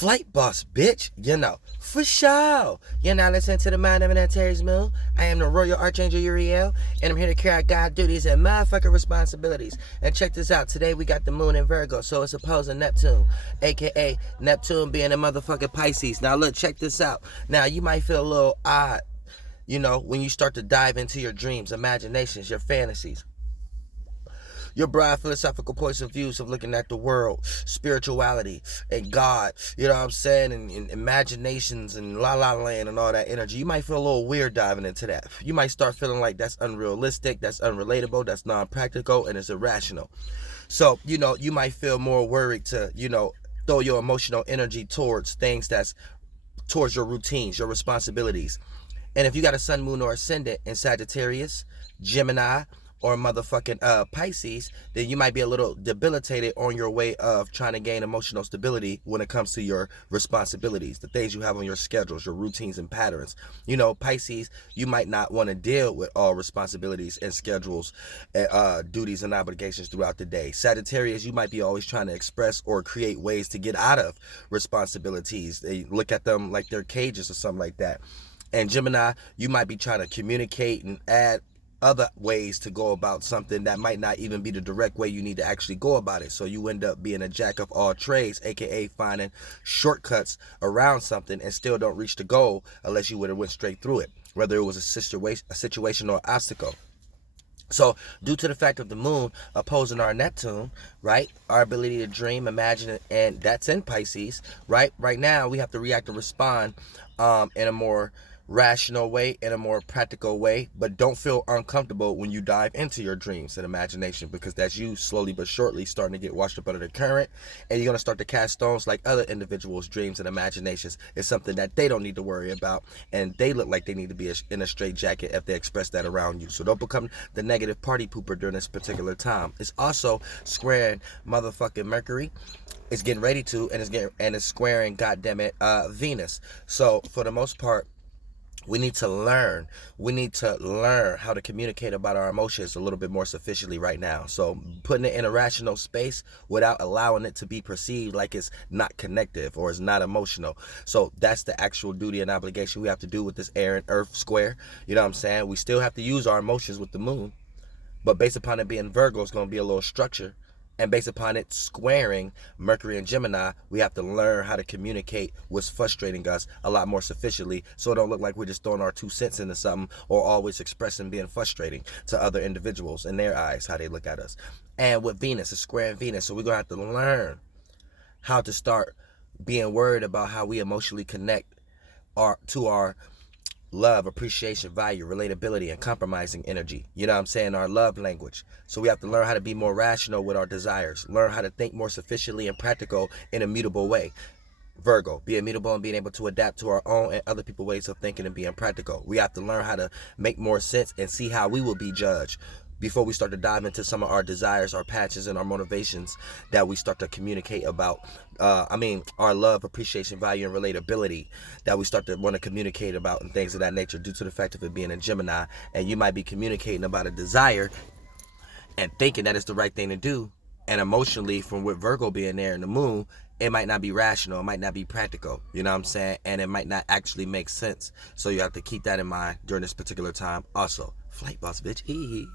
Flight boss, bitch. For sure. You're now listening to the Mind of an Antares Moon. I am the Royal Archangel Uriel, and I'm here to carry out God duties and motherfucking responsibilities. And check this out. Today we got the moon in Virgo, so it's opposing Neptune, aka Neptune being a motherfucking Pisces. Now look, check this out. Now you might feel a little odd, when you start to dive into your dreams, imaginations, your fantasies, your broad philosophical points of views of looking at the world, spirituality, and God, you know what I'm saying, and imaginations and la la land and all that energy. You might feel a little weird diving into that. You might start feeling like that's unrealistic, that's unrelatable, that's non-practical, and it's irrational. So, you might feel more worried to, throw your emotional energy towards things that's towards your routines, your responsibilities. And if you got a sun, moon, or ascendant in Sagittarius, Gemini, or motherfucking Pisces, then you might be a little debilitated on your way of trying to gain emotional stability when it comes to your responsibilities, the things you have on your schedules, your routines and patterns. Pisces, you might not want to deal with all responsibilities and schedules, duties and obligations throughout the day. Sagittarius, you might be always trying to express or create ways to get out of responsibilities. They look at them like they're cages or something like that. And Gemini, you might be trying to communicate and add other ways to go about something that might not even be the direct way you need to actually go about it. So you end up being a jack of all trades, aka finding shortcuts around something and still don't reach the goal unless you would have went straight through it, whether it was a situation or obstacle. So due to the fact of the moon opposing our Neptune, right, our ability to dream, imagine, and that's in Pisces, right now we have to react and respond in a more rational way, in a more practical way, but don't feel uncomfortable when you dive into your dreams and imagination, because that's you slowly but surely starting to get washed up under the current, and you're going to start to cast stones like other individuals' dreams and imaginations. It's something that they don't need to worry about, and they look like they need to be in a straight jacket if they express that around you. So don't become the negative party pooper during this particular time. It's also squaring motherfucking Mercury. It's getting ready to, and it's squaring, goddammit, Venus. So for the most part, we need to learn how to communicate about our emotions a little bit more sufficiently right now. So putting it in a rational space without allowing it to be perceived like it's not connective or it's not emotional. So that's the actual duty and obligation we have to do with this air and earth square. You know what I'm saying? We still have to use our emotions with the moon, but based upon it being Virgo, it's going to be a little structure. And based upon it squaring Mercury and Gemini, we have to learn how to communicate what's frustrating us a lot more sufficiently, so it don't look like we're just throwing our 2 cents into something or always expressing being frustrating to other individuals in their eyes, how they look at us. And with Venus, it's squaring Venus, so we're going to have to learn how to start being worried about how we emotionally connect to our love, appreciation, value, relatability, and compromising energy. You know what I'm saying? Our love language. So we have to learn how to be more rational with our desires. Learn how to think more sufficiently and practical in a mutable way. Virgo, be immutable and being able to adapt to our own and other people's ways of thinking and being practical. We have to learn how to make more sense and see how we will be judged before we start to dive into some of our desires, our passions, and our motivations that we start to communicate about. Our love, appreciation, value, and relatability that we start to want to communicate about and things of that nature due to the fact of it being a Gemini. And you might be communicating about a desire and thinking that it's the right thing to do. And emotionally, from with Virgo being there in the moon, it might not be rational, it might not be practical, you know what I'm saying? And it might not actually make sense. So you have to keep that in mind during this particular time. Also, flight boss, bitch. Hee hee.